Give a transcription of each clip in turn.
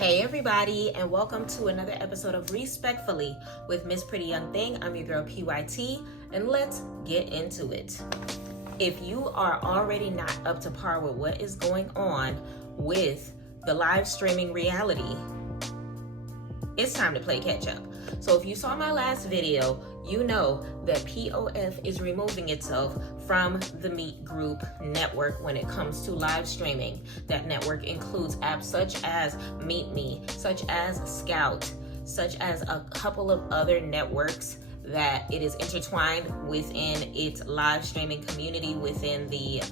Hey everybody, and welcome to another episode of Respectfully with Miss Pretty Young Thing. I'm your girl PYT, and let's get into it. If you are already not up to par with what is going on with the live streaming reality, it's time to play catch up. So if you saw my last video, you know that POF is removing itself from the Meet Group network when it comes to live streaming. That network includes apps such as Meet Me, such as Scout, such as a couple of other networks that it is intertwined within its live streaming community within the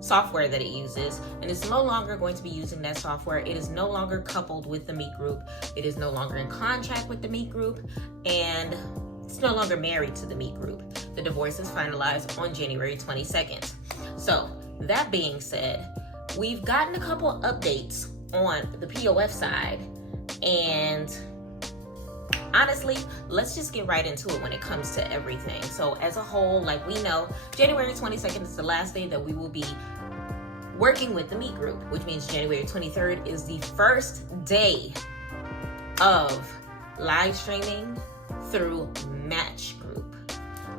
software that it uses, and it's no longer going to be using that software. It is no longer coupled with the Meet Group. It is no longer in contract with the Meet Group, and it's no longer married to the Meet Group. The divorce is finalized on January 22nd. So that being said, we've gotten a couple updates on the POF side, and honestly, let's just get right into it when it comes to everything. So as a whole, like we know, January 22nd is the last day that we will be working with the Meet Group, which means January 23rd is the first day of live streaming through Match Group.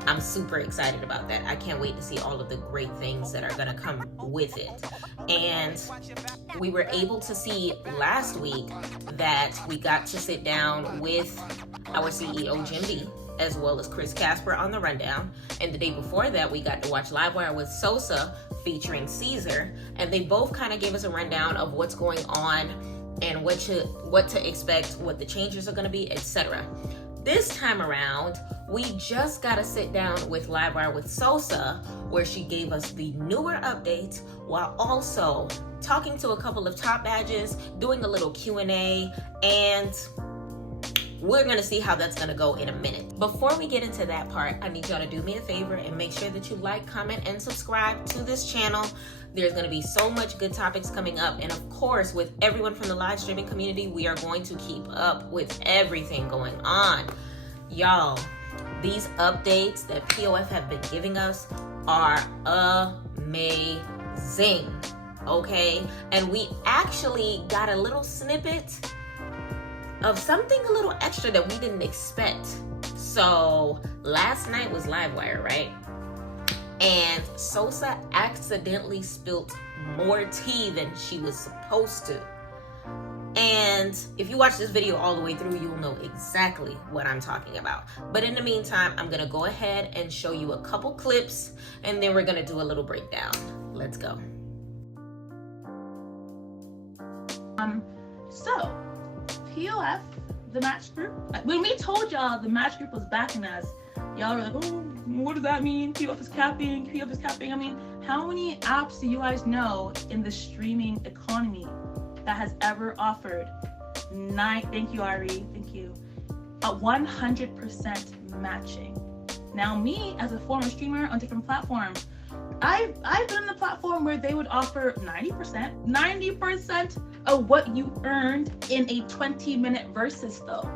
I'm super excited about that. I can't wait to see all of the great things that are gonna come with it. And we were able to see last week that we got to sit down with our CEO, Jim D, as well as Chris Casper on the rundown. And the day before that, we got to watch Livewire with Sosa featuring Caesar. And they both kind of gave us a rundown of what's going on and what to expect, what the changes are gonna be, etc. This time around, we just got to sit down with Livewire with Sosa, where she gave us the newer updates while also talking to a couple of top badges, doing a little Q&A, and we're going to see how that's going to go in a minute. Before we get into that part, I need y'all to do me a favor and make sure that you like, comment, and subscribe to this channel. There's going to be so much good topics coming up. And of course, with everyone from the live streaming community, we are going to keep up with everything going on. Y'all, these updates that POF have been giving us are amazing, okay? And we actually got a little snippet of something a little extra that we didn't expect. So last night was Livewire, right? And Sosa accidentally spilt more tea than she was supposed to. And if you watch this video all the way through, you'll know exactly what I'm talking about. But in the meantime, I'm gonna go ahead and show you a couple clips, and then we're gonna do a little breakdown. Let's go. So POF, the Match Group, when we told y'all the Match Group was backing us, y'all were like, oh, what does that mean? POF is capping, POF is capping. I mean, how many apps do you guys know in the streaming economy that has ever offered thank you, Ari, thank you, a 100% matching? Now, me as a former streamer on different platforms, I've been on the platform where they would offer 90% of what you earned in a 20-minute versus, though,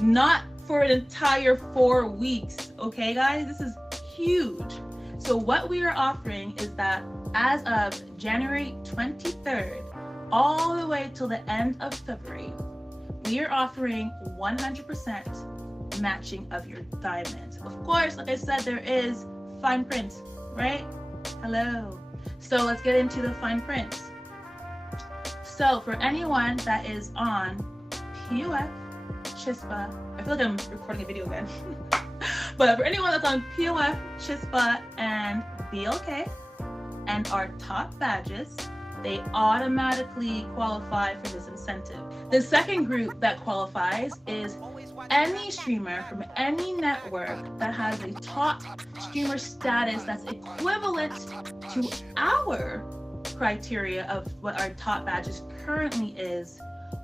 not for an entire 4 weeks. Okay, guys, this is huge. So what we are offering is that as of January 23rd, all the way till the end of February, we are offering 100% matching of your diamonds. Of course, like I said, there is fine print, right? Hello. So let's get into the fine print. So for anyone that is on POF, Chispa, I feel like I'm recording a video again. But for anyone that's on POF, Chispa, and BLK, and our top badges, they automatically qualify for this incentive. The second group that qualifies is any streamer from any network that has a top streamer status that's equivalent to our criteria of what our top badges currently is,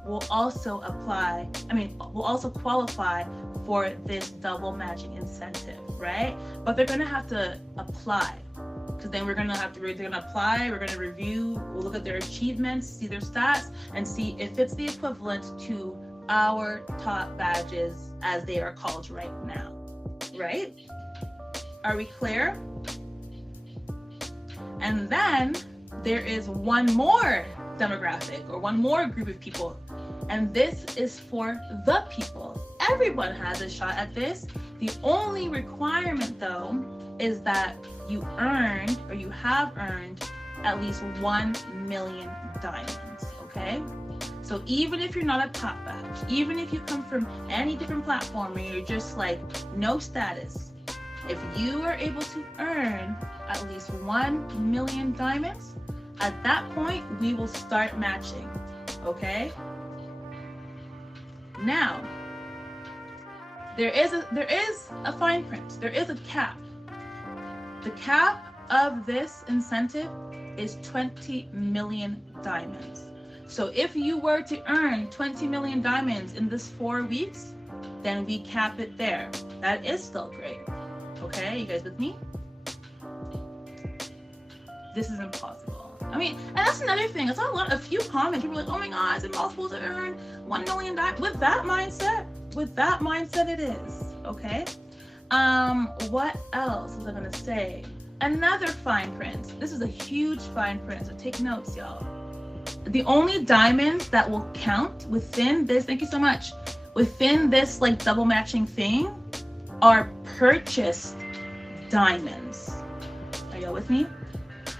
will also qualify for this double matching incentive, right? But they're gonna have to apply, because then they're gonna apply, we're gonna review, we'll look at their achievements, see their stats, and see if it's the equivalent to our top badges as they are called right now, right? Are we clear? And then there is one more demographic or one more group of people And this is for the people. Everyone has a shot at this. The only requirement, though, is that you earned, or you have earned, at least 1 million diamonds, okay? So even if you're not a top badge, even if you come from any different platform and you're just like no status, if you are able to earn at least 1 million diamonds, at that point, we will start matching, okay? Now, there is a fine print. There is a cap. The cap of this incentive is 20 million diamonds. So if you were to earn 20 million diamonds in this 4 weeks, then we cap it there. That is still great. Okay, you guys with me? This is impossible. I mean, and that's another thing. I saw a few comments. People were like, oh my God, is it possible to earn 1 million diamonds? With that mindset it is, okay? What else was I gonna say? Another fine print. This is a huge fine print, so take notes, y'all. The only diamonds that will count within this, thank you so much, within this like double matching thing are purchased diamonds. Are y'all with me?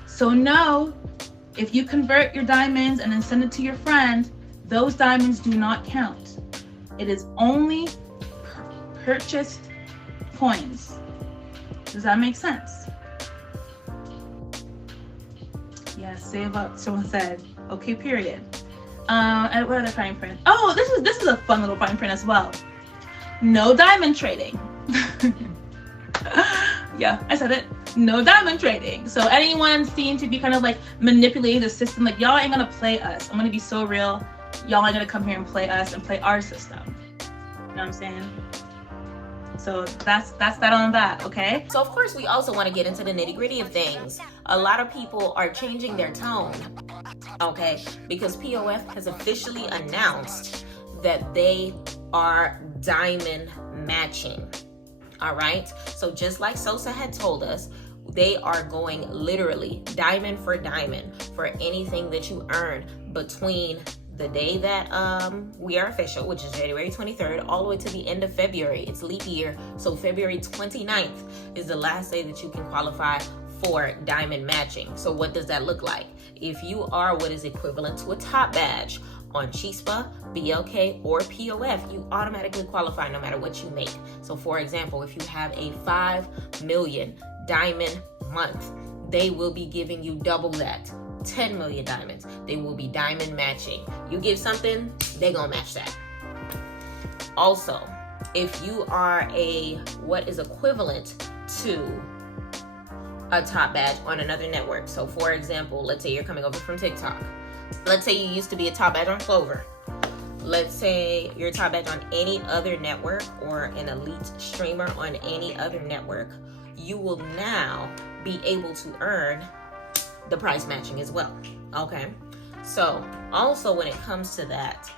So no, if you convert your diamonds and then send it to your friend, those diamonds do not count. It is only purchased coins. Does that make sense? Yes, save up, someone said. Okay, period. And what other fine print? Oh, this is a fun little fine print as well. No diamond trading. Yeah, I said it. No diamond trading. So anyone seen to be kind of like manipulating the system, like y'all ain't gonna play us. I'm gonna be so real. Y'all ain't gonna come here and play us and play our system. You know what I'm saying? So that's that on that, okay? So of course we also want to get into the nitty-gritty of things. A lot of people are changing their tone, okay? Because POF has officially announced that they are diamond matching. All right, so just like Sosa had told us, they are going literally diamond for diamond for anything that you earn between the day that we are official, which is January 23rd, all the way to the end of February. It's leap year, so February 29th is the last day that you can qualify for diamond matching. So what does that look like? If you are what is equivalent to a top badge on Chispa, BLK, or POF, you automatically qualify no matter what you make. So for example, if you have a 5 million diamond month, they will be giving you double that. 10 million diamonds, they will be diamond matching. You give something, they gonna match that. Also, if you are a what is equivalent to a top badge on another network, so for example, let's say you're coming over from TikTok. Let's say you used to be a top badge on Clover. Let's say you're a top badge on any other network or an elite streamer on any other network. You will now be able to earn the price matching as well, okay? So also when it comes to that,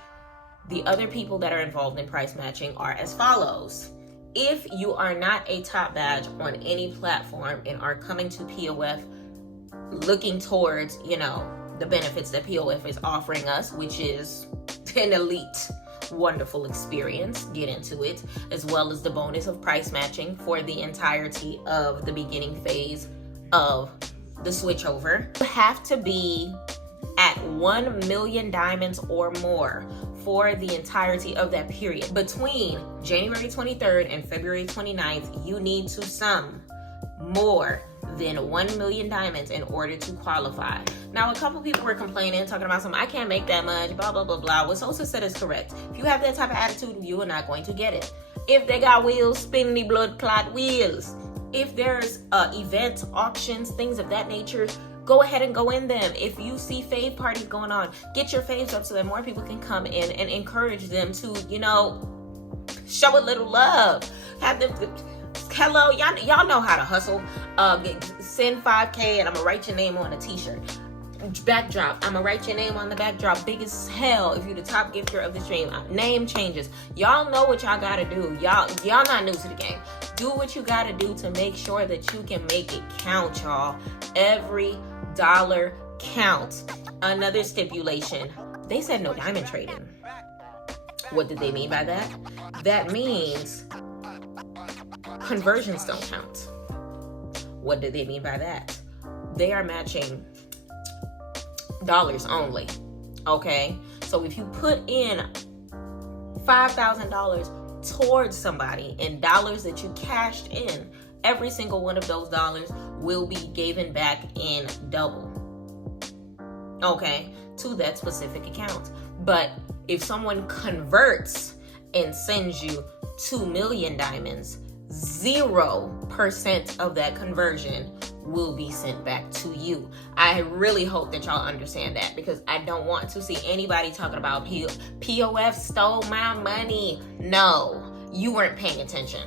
the other people that are involved in price matching are as follows. If you are not a top badge on any platform and are coming to POF looking towards, you know, the benefits that POF is offering us, which is an elite, wonderful experience, get into it, as well as the bonus of price matching for the entirety of the beginning phase of the switchover. You have to be at 1 million diamonds or more for the entirety of that period. Between January 23rd and February 29th, you need to sum more than 1 million diamonds in order to qualify. Now, a couple people were complaining, talking about something, I can't make that much, blah, blah, blah, blah. What Sosa said is correct. If you have that type of attitude, you are not going to get it. If they got wheels, spin the blood clot wheels. If there's events, auctions, things of that nature, go ahead and go in them. If you see fave parties going on, get your faves up so that more people can come in and encourage them to, you know, show a little love. Have them, hello, y'all know how to hustle. Send 5K and I'm gonna write your name on a t-shirt. Backdrop, I'm gonna write your name on the backdrop, big as hell if you're the top gifter of the stream. Name changes. Y'all know what y'all gotta do. Y'all not new to the game. Do what you gotta do to make sure that you can make it count, y'all. Every dollar counts. Another stipulation, they said no diamond trading. What did they mean by that? That means conversions don't count. What did they mean by that? They are matching dollars only. Okay? So if you put in $5,000 towards somebody in dollars that you cashed in, every single one of those dollars will be given back in double. Okay? To that specific account. But if someone converts and sends you 2 million diamonds, 0% of that conversion will be sent back to you. I really hope that y'all understand that, because I don't want to see anybody talking about POF stole my money. No, you weren't paying attention.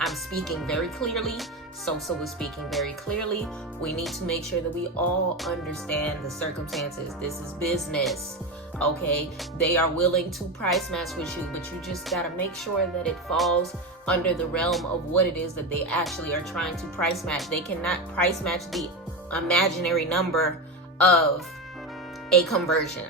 I'm speaking very clearly. Sosa was speaking very clearly. We need to make sure that we all understand the circumstances. This is business, okay? They are willing to price match with you, but you just gotta make sure that it falls under the realm of what it is that they actually are trying to price match. They cannot price match the imaginary number of a conversion.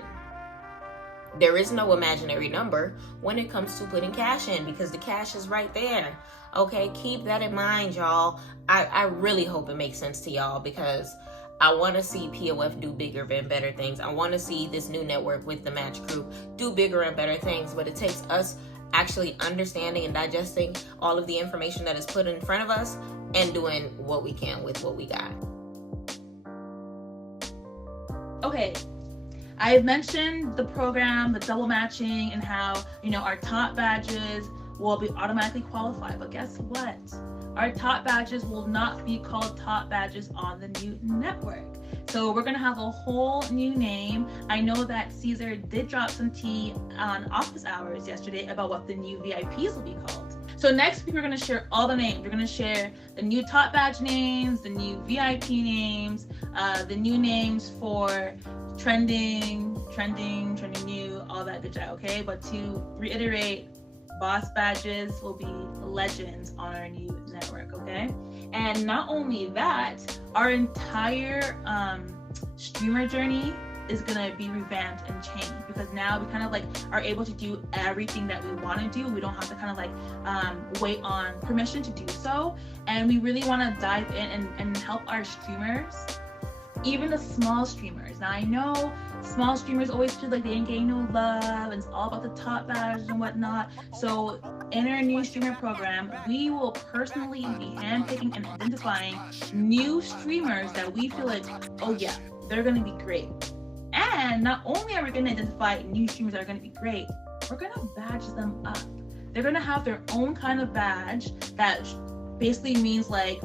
There is no imaginary number when it comes to putting cash in, because the cash is right there. Okay, keep that in mind, y'all. I really hope it makes sense to y'all, because I want to see POF do bigger and better things. I want to see this new network with the Match Group do bigger and better things, but it takes us actually understanding and digesting all of the information that is put in front of us and doing what we can with what we got. Okay, I've mentioned the program, the double matching, and how, our top badges will be automatically qualified. But guess what? Our top badges will not be called top badges on the new network. So we're gonna have a whole new name. I know that Caesar did drop some tea on office hours yesterday about what the new VIPs will be called. So next week, we're gonna share all the names. We're gonna share the new top badge names, the new VIP names, the new names for trending new, all that good jazz, okay? But to reiterate, boss badges will be legends on our new network, okay? And not only that, our entire streamer journey is gonna be revamped and changed, because now we kind of are able to do everything that we want to do. We don't have to wait on permission to do so. And we really want to dive in and help our streamers, even the small streamers. Now I know small streamers always feel like they ain't getting no love, and it's all about the top badges and whatnot. So in our new streamer program, we will personally be handpicking and identifying new streamers that we feel like, oh yeah, they're gonna be great. And not only are we gonna identify new streamers that are gonna be great, we're gonna badge them up. They're gonna have their own kind of badge that basically means be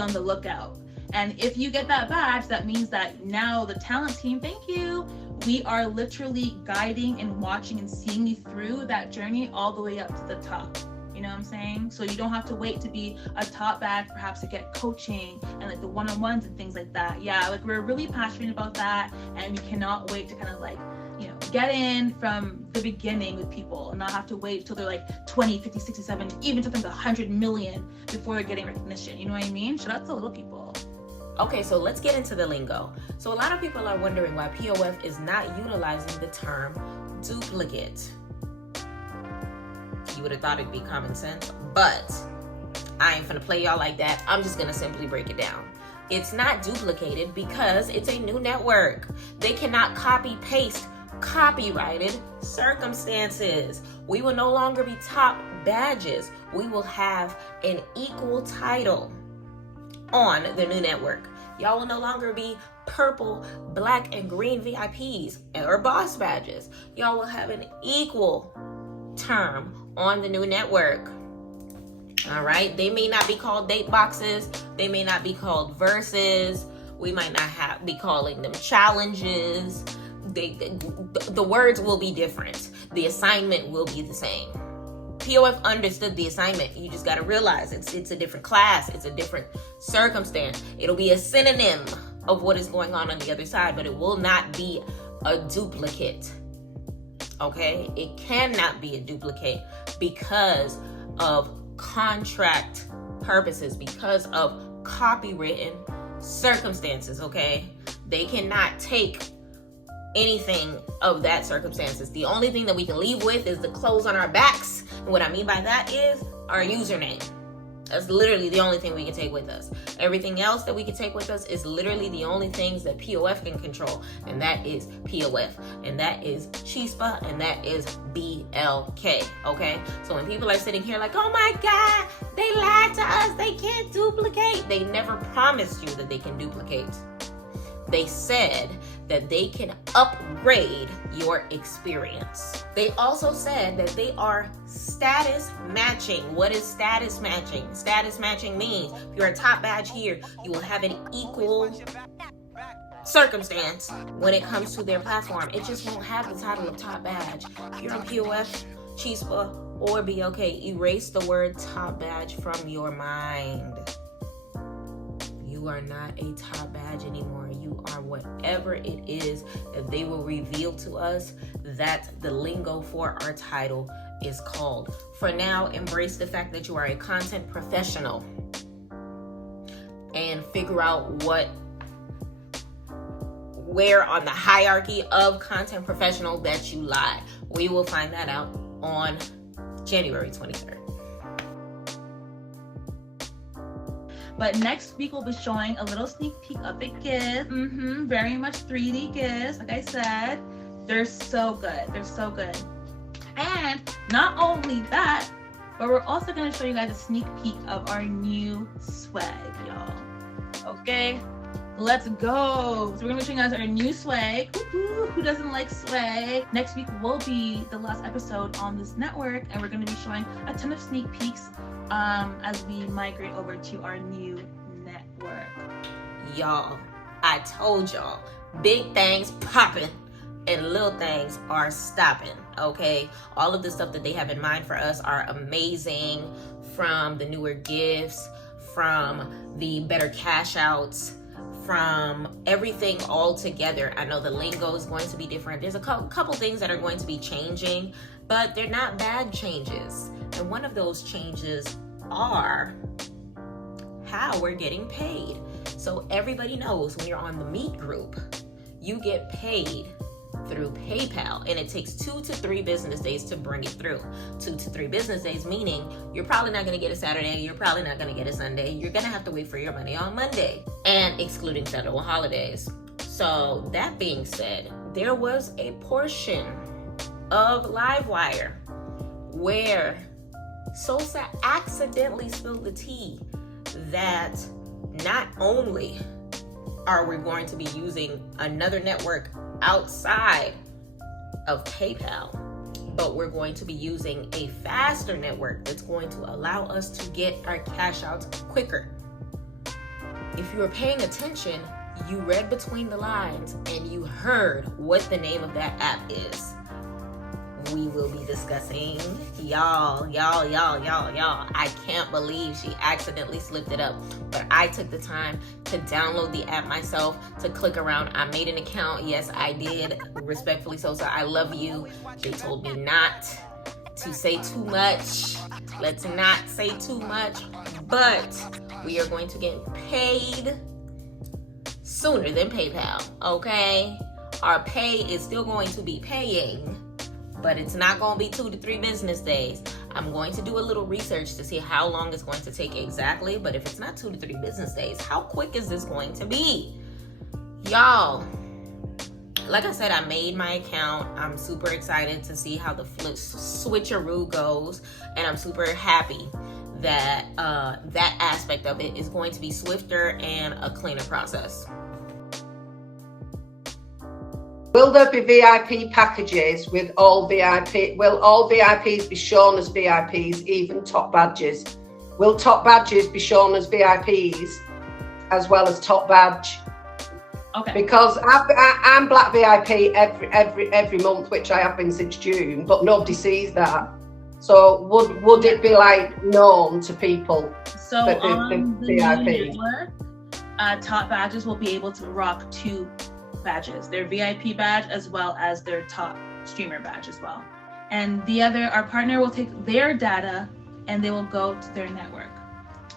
on the lookout. And if you get that badge, that means that now the talent team, thank you, we are literally guiding and watching and seeing you through that journey all the way up to the top. You know what I'm saying? So you don't have to wait to be a top badge, perhaps to get coaching and the one-on-ones and things like that. Yeah, we're really passionate about that, and we cannot wait to kind of get in from the beginning with people and not have to wait till they're 20, 50, 60, 70, even sometimes 100 million before they're getting recognition. You know what I mean? Shout out to the little people. Okay, so let's get into the lingo. So a lot of people are wondering why POF is not utilizing the term duplicate. You would have thought it'd be common sense, but I ain't finna play y'all like that. I'm just gonna simply break it down. It's not duplicated because it's a new network. They cannot copy paste copyrighted circumstances. We will no longer be top badges. We will have an equal title on the new network. Y'all will no longer be purple, black, and green VIPs or boss badges. Y'all will have an equal term on the new network. All right, they may not be called date boxes. They may not be called verses. We might not be calling them challenges. The words will be different. The assignment will be the same. POF understood the assignment. You just got to realize it's a different class. It's a different circumstance. It'll be a synonym of what is going on the other side, but it will not be a duplicate. Okay? It cannot be a duplicate because of contract purposes, because of copywritten circumstances. Okay? They cannot take anything of that circumstances. The only thing that we can leave with is the clothes on our backs. And what I mean by that is our username. That's literally the only thing we can take with us. Everything else that we can take with us is literally the only things that POF can control. And that is POF. And that is Chispa. And that is BLK. Okay? So when people are sitting here like, oh my God, they lied to us. They can't duplicate. They never promised you that they can duplicate. They said that they can upgrade your experience. They also said that they are status matching. What is status matching? Status matching means if you're a top badge here, you will have an equal circumstance when it comes to their platform. It just won't have the title of top badge. If you're on POF, Chispa, or BLK, erase the word top badge from your mind. You are not a top badge anymore. You are whatever it is that they will reveal to us that the lingo for our title is called. For now, embrace the fact that you are a content professional and figure out where on the hierarchy of content professional that you lie. We will find that out on January 23rd. But next week we'll be showing a little sneak peek of the gifts. Very much 3D gifts. Like I said, they're so good. They're so good. And not only that, but we're also going to show you guys a sneak peek of our new swag, y'all. Okay, let's go. So we're going to be showing you guys our new swag. Who doesn't like swag? Next week will be the last episode on this network, and we're going to be showing a ton of sneak peeks as we migrate over to our new network. Y'all, I told y'all, big things popping and little things are stopping, okay? All of the stuff that they have in mind for us are amazing, from the newer gifts, from the better cash outs, from everything all together. I know the lingo is going to be different. There's a couple things that are going to be changing, but they're not bad changes. And one of those changes are how we're getting paid. So everybody knows when you're on the Meet group, you get paid through PayPal, and it takes 2 to 3 business days to bring it through. 2 to 3 business days, meaning you're probably not going to get a Saturday, you're probably not going to get a Sunday, you're going to have to wait for your money on Monday, and excluding federal holidays. So that being said, there was a portion of Livewire where Sosa accidentally spilled the tea that not only are we going to be using another network outside of PayPal, but we're going to be using a faster network that's going to allow us to get our cash outs quicker. If you were paying attention, you read between the lines and you heard what the name of that app is. We will be discussing, y'all. I can't believe she accidentally slipped it up, but I took the time to download the app myself, to click around. I made an account. Yes, I did. Respectfully, Sosa, I love you. They told me not to say too much. Let's not say too much, but we are going to get paid sooner than PayPal, okay? Our pay is still going to be paying, but it's not going to be 2 to 3 business days. I'm going to do a little research to see how long it's going to take exactly, but if it's not 2 to 3 business days, how quick is this going to be? Y'all, like I said, I made my account. I'm super excited to see how the switcheroo goes, and I'm super happy that that aspect of it is going to be swifter and a cleaner process. Will there be VIP packages with all VIP? Will all VIPs be shown as VIPs, even top badges? Will top badges be shown as VIPs as well as top badge? Okay. Because I'm Black VIP every month, which I have been since June, but nobody sees that. So would it be like known to people? So that on the VIP network, top badges will be able to rock 2 badges, their VIP badge as well as their top streamer badge as well. And our partner will take their data and they will go to their network.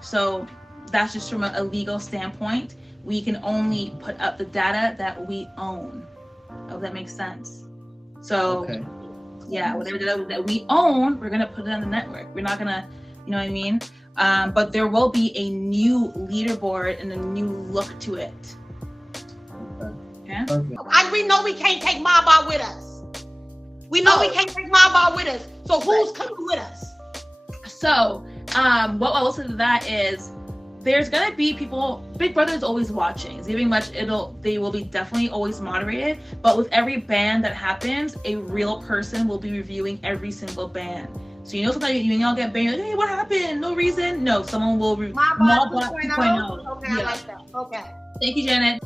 So that's just from a legal standpoint. We can only put up the data that we own. Oh, that makes sense. So Okay. yeah, whatever that we own, we're gonna put it on the network. We're not gonna, you know what I mean? But there will be a new leaderboard and a new look to it. Okay. Perfect. We know we can't take my bar with us. We know we can't take my bar with us. So who's coming with us? So, what I will say to that is, there's gonna be people. Big Brother is always watching. It's giving much. They will be definitely always moderated. But with every ban that happens, a real person will be reviewing every single ban. So you know, sometimes you all get banned. You're like, hey, what happened? No reason. No, someone will review. Mobot 2.0. Okay, I like that. Okay. Thank you, Janet.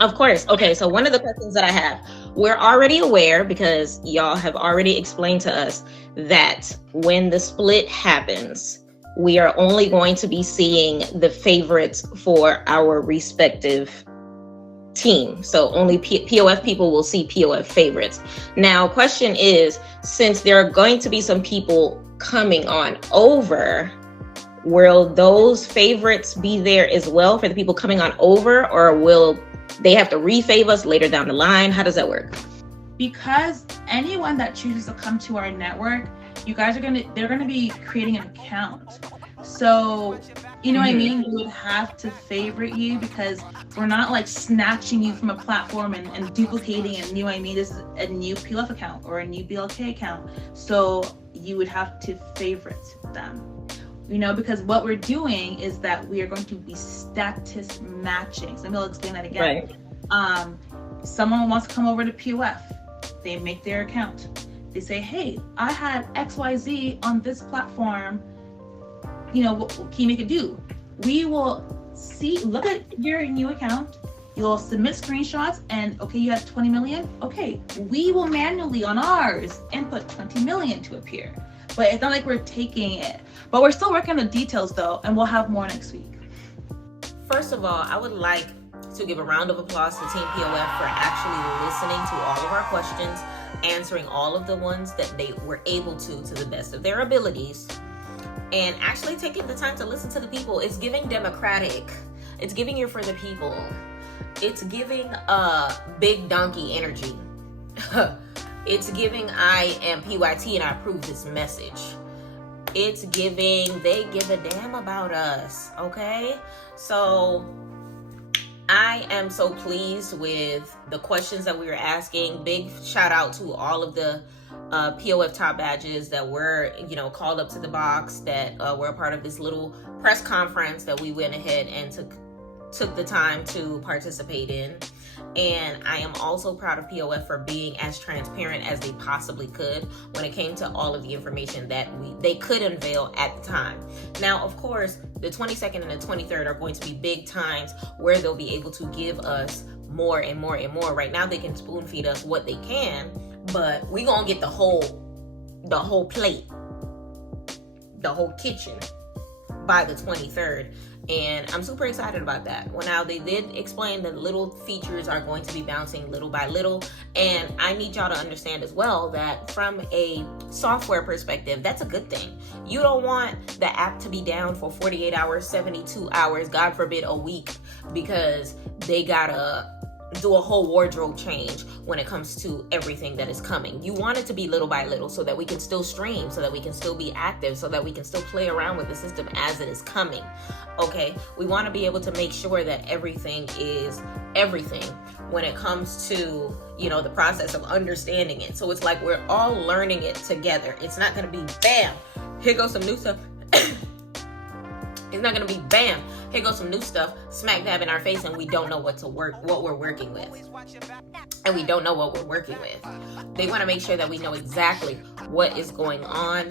Of course. Okay, so one of the questions that I have, we're already aware because y'all have already explained to us that when the split happens, we are only going to be seeing the favorites for our respective team. So only POF people will see POF favorites. Now, question is, since there are going to be some people coming on over, will those favorites be there as well for the people coming on over, or will they have to refave us later down the line? How does that work? Because anyone that chooses to come to our network, they're gonna be creating an account. So, you know what I mean? We would have to favorite you because we're not like snatching you from a platform and duplicating it. You know what I mean? This is a new PLF account or a new BLK account. So you would have to favorite them. You know, because what we're doing is that we are going to be status matching. So maybe I'll explain that again. Right. Someone wants to come over to POF. They make their account. They say, hey, I had XYZ on this platform. You know, what can you make it do? We will look at your new account. You'll submit screenshots and, okay, you have 20 million. Okay, we will manually on ours input 20 million to appear. But it's not like we're taking it. But we're still working on the details though, and we'll have more next week. First of all, I would like to give a round of applause to Team POF for actually listening to all of our questions, answering all of the ones that they were able to the best of their abilities, and actually taking the time to listen to the people. It's giving democratic. It's giving you for the people. It's giving big donkey energy. It's giving I am PYT and I approve this message. It's giving they give a damn about us, okay? So I am so pleased with the questions that we were asking. Big shout out to all of the POF top badges that were, called up to the box, that were a part of this little press conference that we went ahead and took the time to participate in. And I am also proud of POF for being as transparent as they possibly could when it came to all of the information that they could unveil at the time. Now, of course, the 22nd and the 23rd are going to be big times where they'll be able to give us more and more and more. Right now, they can spoon feed us what they can, but we gonna get the whole plate, the whole kitchen by the 23rd. And I'm super excited about that. Well, now they did explain that little features are going to be bouncing little by little. And I need y'all to understand as well that from a software perspective, that's a good thing. You don't want the app to be down for 48 hours, 72 hours, God forbid a week, because they gotta do a whole wardrobe change when it comes to everything that is coming. You want it to be little by little so that we can still stream, so that we can still be active, so that we can still play around with the system as it is coming. Okay, we want to be able to make sure that everything is everything when it comes to, the process of understanding it. So it's like we're all learning it together. It's not going to be bam, here goes some new stuff. It's not going to be bam, here goes some new stuff smack dab in our face, and we don't know what we're working with. And we don't know what we're working with. They want to make sure that we know exactly what is going on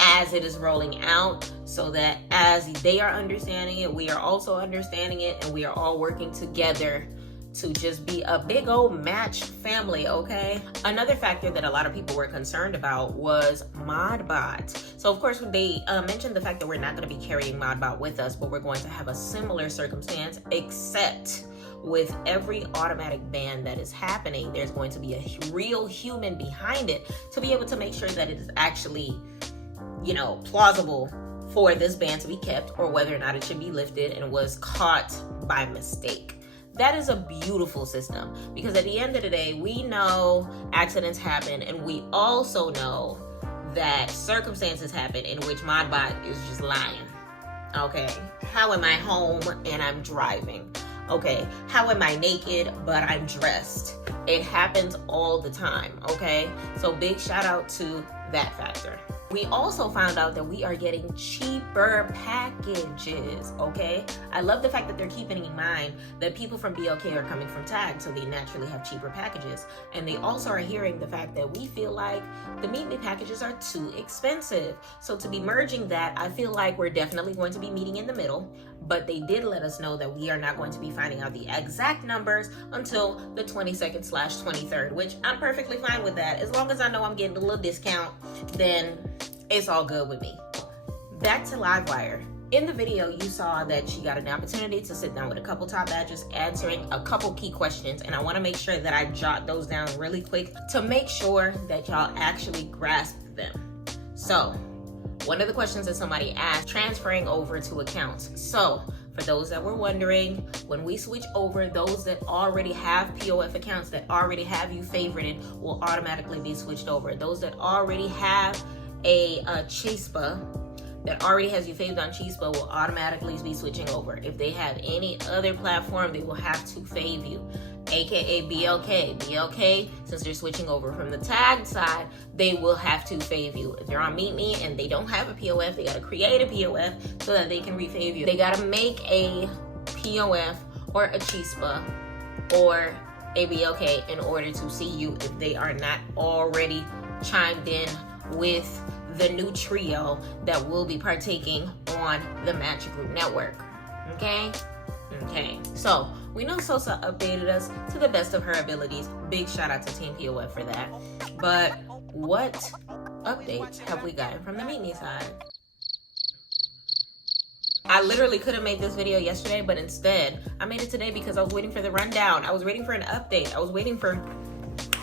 as it is rolling out, so that as they are understanding it, we are also understanding it, and we are all working together to just be a big old match family, okay? Another factor that a lot of people were concerned about was ModBot. So of course, they mentioned the fact that we're not going to be carrying ModBot with us, but we're going to have a similar circumstance, except with every automatic ban that is happening, there's going to be a real human behind it to be able to make sure that it is actually, plausible for this ban to be kept, or whether or not it should be lifted and was caught by mistake. That is a beautiful system, because at the end of the day, we know accidents happen, and we also know that circumstances happen in which my body is just lying. Okay, how am I home and I'm driving? Okay, how am I naked but I'm dressed? It happens all the time, okay? So big shout out to that factor. We also found out that we are getting cheaper packages, okay? I love the fact that they're keeping in mind that people from BLK are coming from TAG, so they naturally have cheaper packages. And they also are hearing the fact that we feel like the Meet Me packages are too expensive. So to be merging that, I feel like we're definitely going to be meeting in the middle, but they did let us know that we are not going to be finding out the exact numbers until the 22nd/23rd, which I'm perfectly fine with that. As long as I know I'm getting a little discount, then it's all good with me. Back to Livewire. In the video, you saw that she got an opportunity to sit down with a couple top badges answering a couple key questions, and I want to make sure that I jot those down really quick to make sure that y'all actually grasp them. So, one of the questions that somebody asked, transferring over to accounts. So, for those that were wondering, when we switch over, those that already have POF accounts that already have you favorited will automatically be switched over. Those that already have a Chispa that already has you favored on Chispa will automatically be switching over. If they have any other platform, they will have to fave you, aka BLK. BLK, since they're switching over from the tag side, they will have to fave you. If they're on Meet Me and they don't have a POF, they gotta create a POF so that they can refave you. They gotta make a POF or a Chispa or a BLK in order to see you if they are not already chimed in with the new trio that will be partaking on the Magic Group Network. Okay? So we know Sosa updated us to the best of her abilities. Big shout out to Team POF for that. But what updates have we gotten from the Meet Me side? I literally could have made this video yesterday, but instead I made it today because I was waiting for the rundown. I was waiting for an update. I was waiting for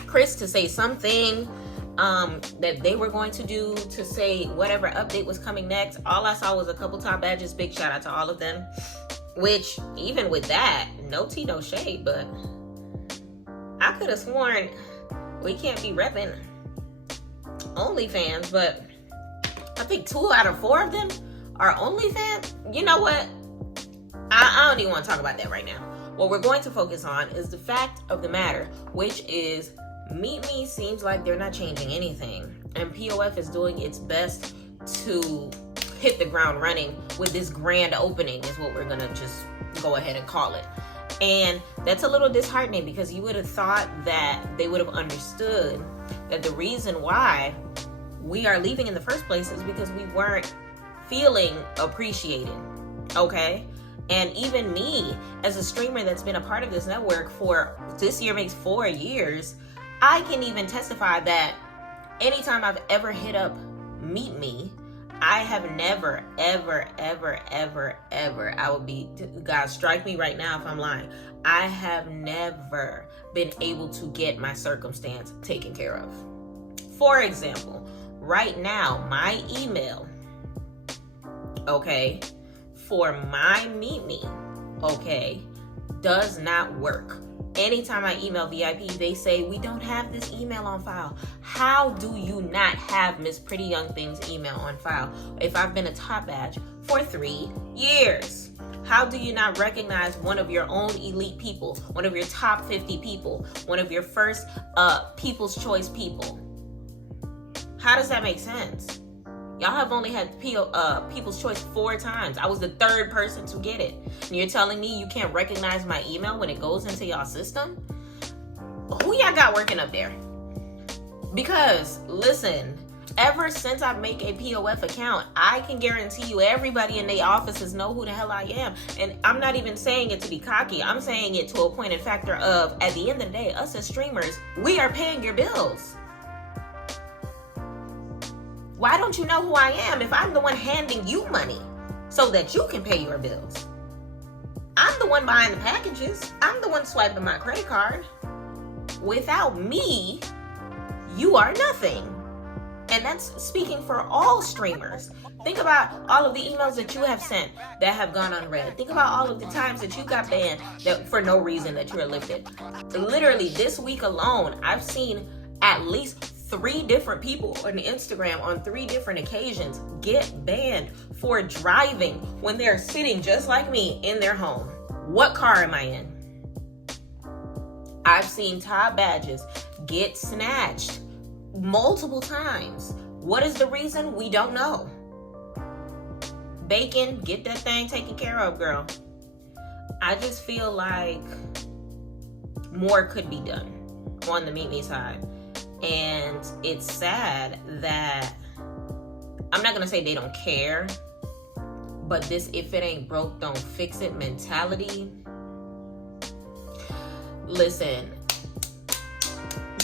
Chris to say something that they were going to do, to say whatever update was coming next. All I saw was a couple top badges. Big shout out to all of them, which even with that, no tea, no shade, but I could have sworn we can't be repping OnlyFans, but I think 2 out of 4 of them are OnlyFans. You know what? I don't even want to talk about that right now. What we're going to focus on is the fact of the matter, which is Meet Me seems like they're not changing anything, and POF is doing its best to hit the ground running with this grand opening, is what we're gonna just go ahead and call it. And that's a little disheartening, because you would have thought that they would have understood that the reason why we are leaving in the first place is because we weren't feeling appreciated, okay? And even me, as a streamer that's been a part of this network for, this year makes 4 years, I can even testify that anytime I've ever hit up Meet Me, I have never, ever, I would be, God strike me right now if I'm lying, I have never been able to get my circumstance taken care of. For example, right now, my email, okay, for my Meet Me, okay, does not work. Anytime I email VIP, they say, we don't have this email on file. How do you not have Miss Pretty Young Thing's email on file if I've been a top badge for 3 years? How do you not recognize one of your own elite people, one of your top 50 people, one of your first People's Choice people? How does that make sense? Y'all have only had People's Choice 4 times. I was the 3rd person to get it. And you're telling me you can't recognize my email when it goes into y'all system? Who y'all got working up there? Because, listen, ever since I make a POF account, I can guarantee you everybody in their offices know who the hell I am. And I'm not even saying it to be cocky. I'm saying it to a point and factor of, at the end of the day, us as streamers, we are paying your bills. Why don't you know who I am if I'm the one handing you money so that you can pay your bills? I'm the one buying the packages. I'm the one swiping my credit card. Without me, you are nothing. And that's speaking for all streamers. Think about all of the emails that you have sent that have gone unread. Think about all of the times that you got banned that for no reason that you were lifted. Literally this week alone, I've seen at least 3 different people on Instagram on 3 different occasions get banned for driving when they're sitting just like me in their home. What car am I in? I've seen top badges get snatched multiple times. What is the reason? We don't know. Bacon, get that thing taken care of, girl. I just feel like more could be done on the Meet Me side. And it's sad that, I'm not gonna say they don't care, but this if it ain't broke, don't fix it mentality. Listen,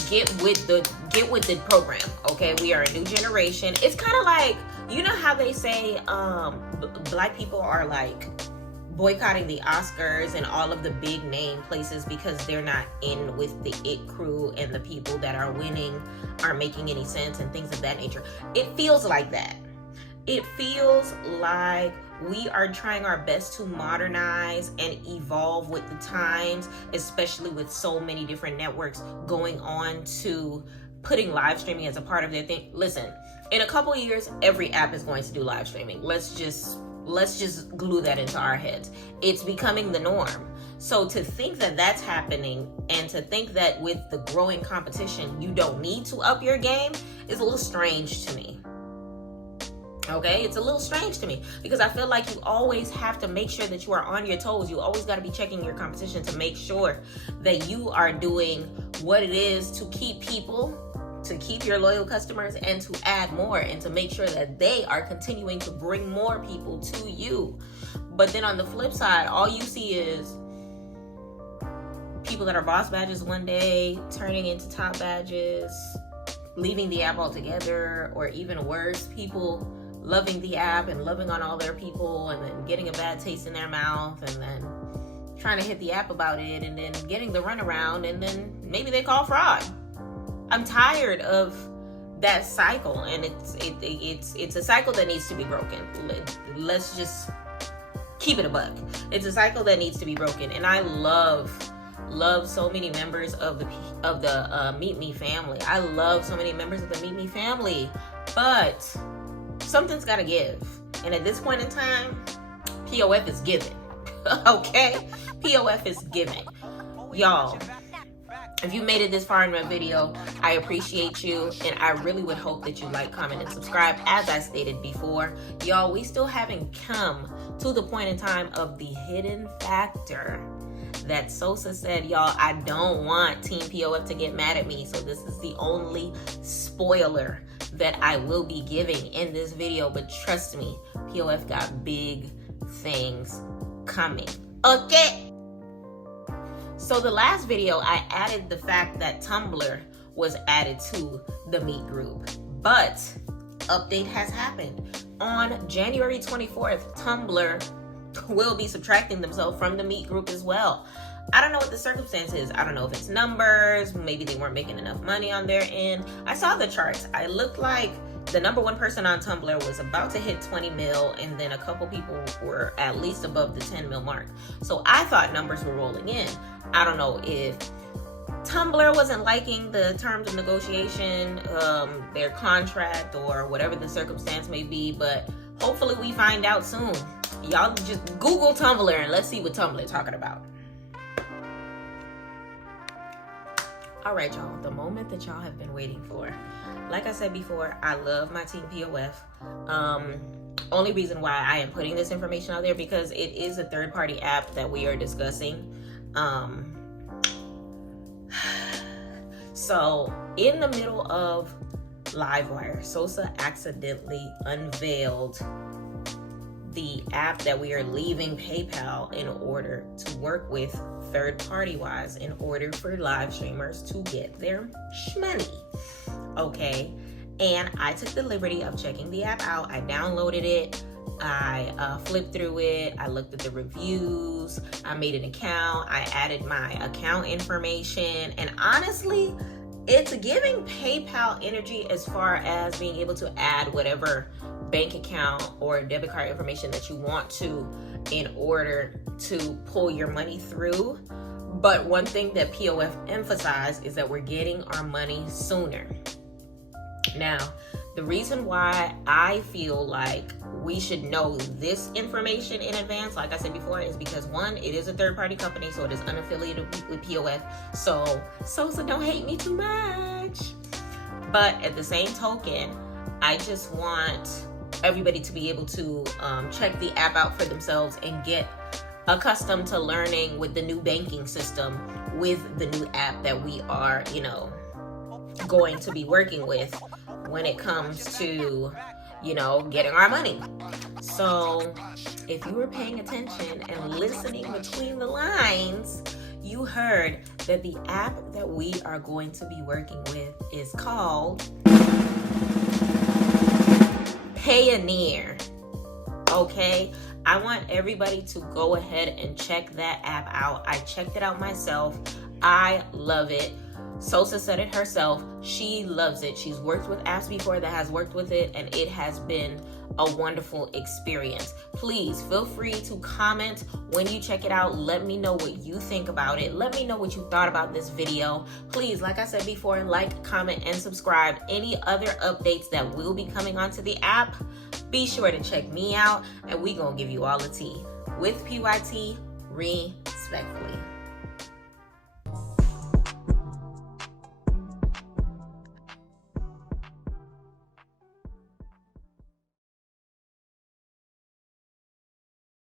get with the program, okay? We are a new generation. It's kind of like, you know how they say black people are like boycotting the Oscars and all of the big name places because they're not in with the it crew and the people that are winning aren't making any sense and things of that nature. It feels like that. It feels like we are trying our best to modernize and evolve with the times, especially with so many different networks going on to putting live streaming as a part of their thing. Listen, in a couple of years, every app is going to do live streaming. Let's just glue that into our heads. It's becoming the norm. So to think that that's happening and to think that with the growing competition, you don't need to up your game is a little strange to me. Okay, it's a little strange to me because I feel like you always have to make sure that you are on your toes. You always got to be checking your competition to make sure that you are doing what it is to keep people, to keep your loyal customers, and to add more and to make sure that they are continuing to bring more people to you. But then on the flip side, all you see is people that are boss badges one day turning into top badges, leaving the app altogether, or even worse, people loving the app and loving on all their people and then getting a bad taste in their mouth and then trying to hit the app about it and then getting the runaround and then maybe they call fraud. I'm tired of that cycle, and it's a cycle that needs to be broken. Let's just keep it a buck. It's a cycle that needs to be broken, and I love so many members of the Meet Me family. I love so many members of the Meet Me family, but something's got to give. And at this point in time, POF is giving. Okay? POF is giving. Y'all, if you made it this far in my video, I appreciate you, and I really would hope that you like, comment, and subscribe. As I stated before, y'all, we still haven't come to the point in time of the hidden factor that Sosa said, y'all, I don't want Team POF to get mad at me, so this is the only spoiler that I will be giving in this video. But trust me, POF got big things coming. Okay? So the last video, I added the fact that Tumblr was added to the Meet group. But update has happened. On January 24th, Tumblr will be subtracting themselves from the Meet group as well. I don't know what the circumstance is. I don't know if it's numbers. Maybe they weren't making enough money on their end. I saw the charts. I looked like the number one person on Tumblr was about to hit 20 mil, and then a couple people were at least above the 10 mil mark. So I thought numbers were rolling in. I don't know if Tumblr wasn't liking the terms of negotiation, their contract, or whatever the circumstance may be, but hopefully we find out soon. Y'all just Google Tumblr and let's see what Tumblr is talking about. All right, y'all, the moment that y'all have been waiting for. Like I said before, I love my Team POF. Only reason why I am putting this information out there because it is a third-party app that we are discussing. So in the middle of Livewire, Sosa accidentally unveiled the app that we are leaving PayPal in order to work with third-party wise in order for live streamers to get their shmoney. Okay, and I took the liberty of checking the app out. I downloaded it, I flipped through it, I looked at the reviews, I made an account, I added my account information, and honestly, it's giving PayPal energy as far as being able to add whatever bank account or debit card information that you want to in order to pull your money through. But one thing that POF emphasized is that we're getting our money sooner. Now, the reason why I feel like we should know this information in advance, like I said before, is because one, it is a third-party company, so it is unaffiliated with POF. So Sosa, don't hate me too much. But at the same token, I just want everybody to be able to check the app out for themselves and get accustomed to learning with the new banking system, with the new app that we are, going to be working with when it comes to, getting our money. So if you were paying attention and listening between the lines, you heard that the app that we are going to be working with is called Payoneer. Okay, I want everybody to go ahead and check that app out. I checked it out myself. I love it. Sosa said it herself. She loves it. She's worked with apps before that has worked with it, and it has been a wonderful experience. Please feel free to comment when you check it out. Let me know what you think about it. Let me know what you thought about this video. Please, like I said before, like, comment, and subscribe. Any other updates that will be coming onto the app, be sure to check me out, and we gonna give you all the tea. With PYT, respectfully.